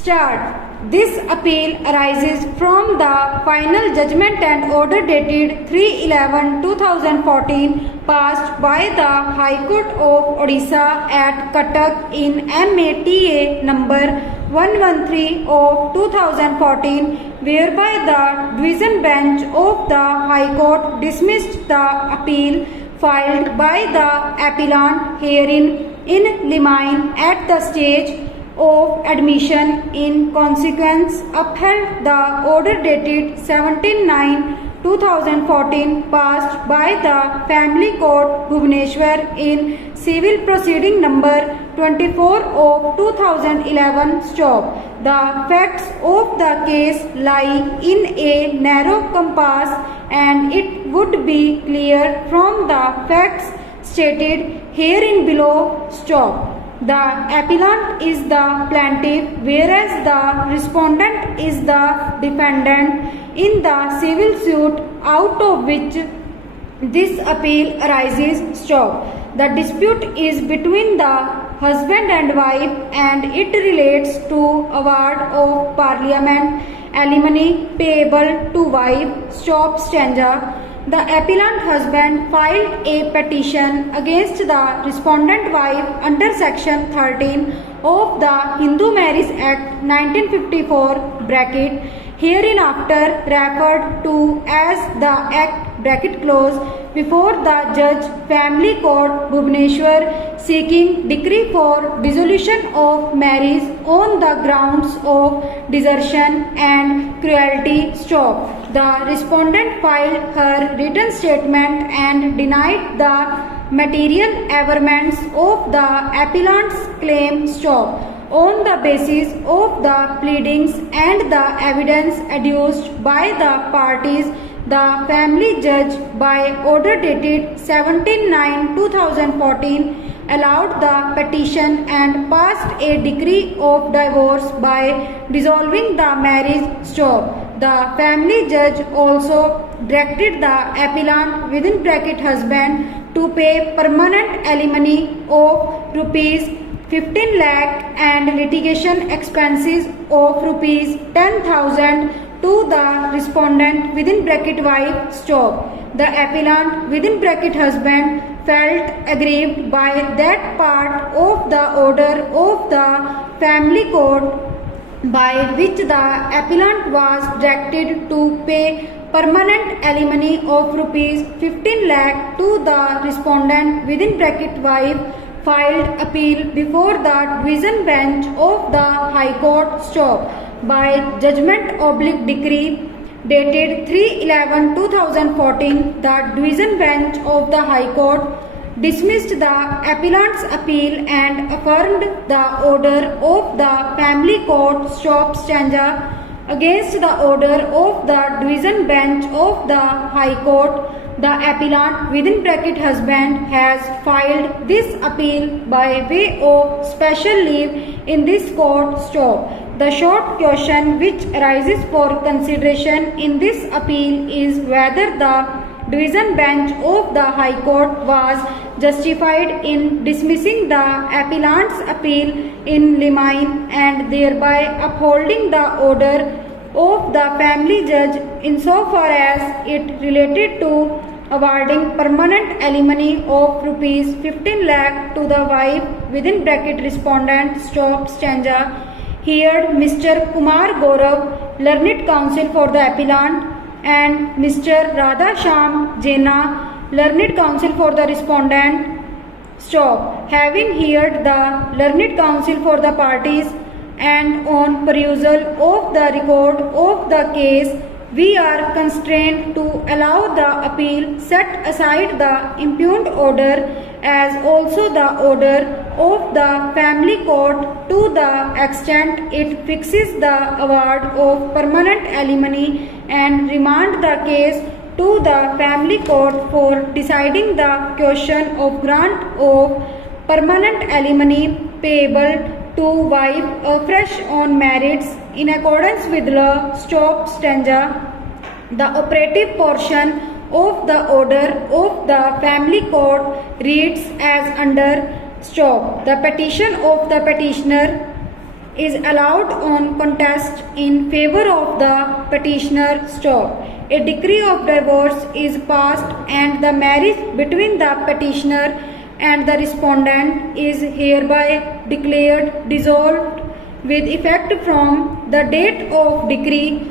Start. This appeal arises from the final judgment and order dated 3/11/2014 passed by the High Court of Odisha at Cuttack in MATA number 113 of 2014, whereby the Division Bench of the High Court dismissed the appeal filed by the appellant herein in limine at the stage of admission. In consequence, upheld the order dated 17/9/2014 passed by the Family Court Bhubaneswar in civil proceeding number 24 of 2011. Stop. The facts of the case lie in a narrow compass, and it would be clear from the facts stated herein below. Stop. The appellant is the plaintiff, whereas the respondent is the defendant in the civil suit out of which this appeal arises. Stop. The dispute is between the husband and wife, and it relates to award of parliament alimony payable to wife. Stop. Stanza. The appellant husband filed a petition against the respondent wife under section 13 of the Hindu Marriage Act 1954 bracket hereinafter referred to as the Act bracket close before the Judge Family Court Bhubaneswar, seeking decree for dissolution of marriage on the grounds of desertion and cruelty. Stop. The respondent filed her written statement and denied the material averments of the appellant's claim. Stop. On the basis of the pleadings and the evidence adduced by the parties, the family judge, by order dated 17/9/2014, allowed the petition and passed a decree of divorce by dissolving the marriage. Stop. The family judge also directed the appellant within bracket husband to pay permanent alimony of rupees 15 lakh and litigation expenses of rupees 10,000 to the respondent within bracket wife. Stop. The appellant within bracket husband felt aggrieved by that part of the order of the family court by which the appellant was directed to pay permanent alimony of rupees 15 lakh to the respondent within bracket wife, filed appeal before the Division Bench of the High Court. Stop. By judgment oblique decree dated 3/11/2014, the Division Bench of the High Court dismissed the appellant's appeal and affirmed the order of the Family Court. Stop. Stanza. Against the order of the Division Bench of the High Court, the appellant within bracket husband has filed this appeal by way of special leave in this court. Stop. The short question which arises for consideration in this appeal is whether the Division Bench of the High Court was justified in dismissing the appellant's appeal in limine and thereby upholding the order of the family judge insofar as it related to awarding permanent alimony of rupees 15 lakh to the wife within bracket respondent. Stop. Stanza. Here Mr. Kumar Gaurav, learned counsel for the appellant, and Mr. Radha Sham Jena, learned counsel for the respondent. Stop. Having heard the learned counsel for the parties and on perusal of the record of the case, we are constrained to allow the appeal, set aside the impugned order as also the order of the family court to the extent it fixes the award of permanent alimony, and remand the case to the family court for deciding the question of grant of permanent alimony payable to wife afresh on merits in accordance with law. Stop. Stanza. The operative portion of the order of the family court reads as under. Stop. The petition of the petitioner is allowed on contest in favor of the petitioner stop. A decree of divorce is passed and the marriage between the petitioner and the respondent is hereby declared dissolved with effect from the date of decree